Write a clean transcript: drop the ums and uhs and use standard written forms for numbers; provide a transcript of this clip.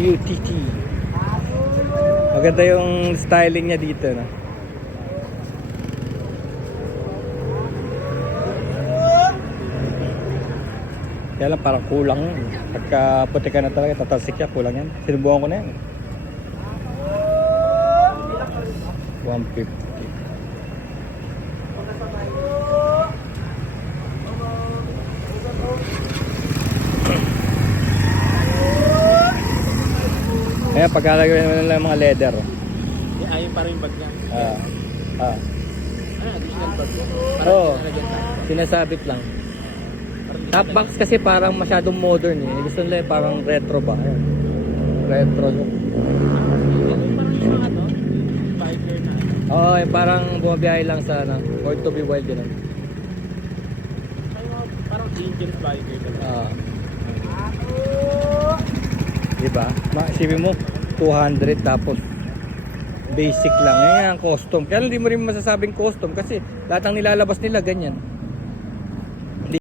UTT. Maganda yung styling niya dito, no? Kaya lang parang kulang yun. Pagka puti ka na talaga, tatalsik yan, kulang yan. Sinubukan ko na yan. 150. Kaya pagkalagay naman lang mga leather. Ayun pa rin bag niya. Additional bag niya. Oo, sinasabit lang. Top box kasi parang masyadong modern eh. Gusto nila parang retro ba? Ayan. Retro look. Parang yung mga to, biker na ano. Oo, parang bumabiyahe lang sa or to be wild din. Parang dangerous biker talaga. Diba? Isipin mo, 200 tapos basic lang. Yan, custom. Kaya hindi mo rin masasabing custom kasi lahat ng nilalabas nila ganyan.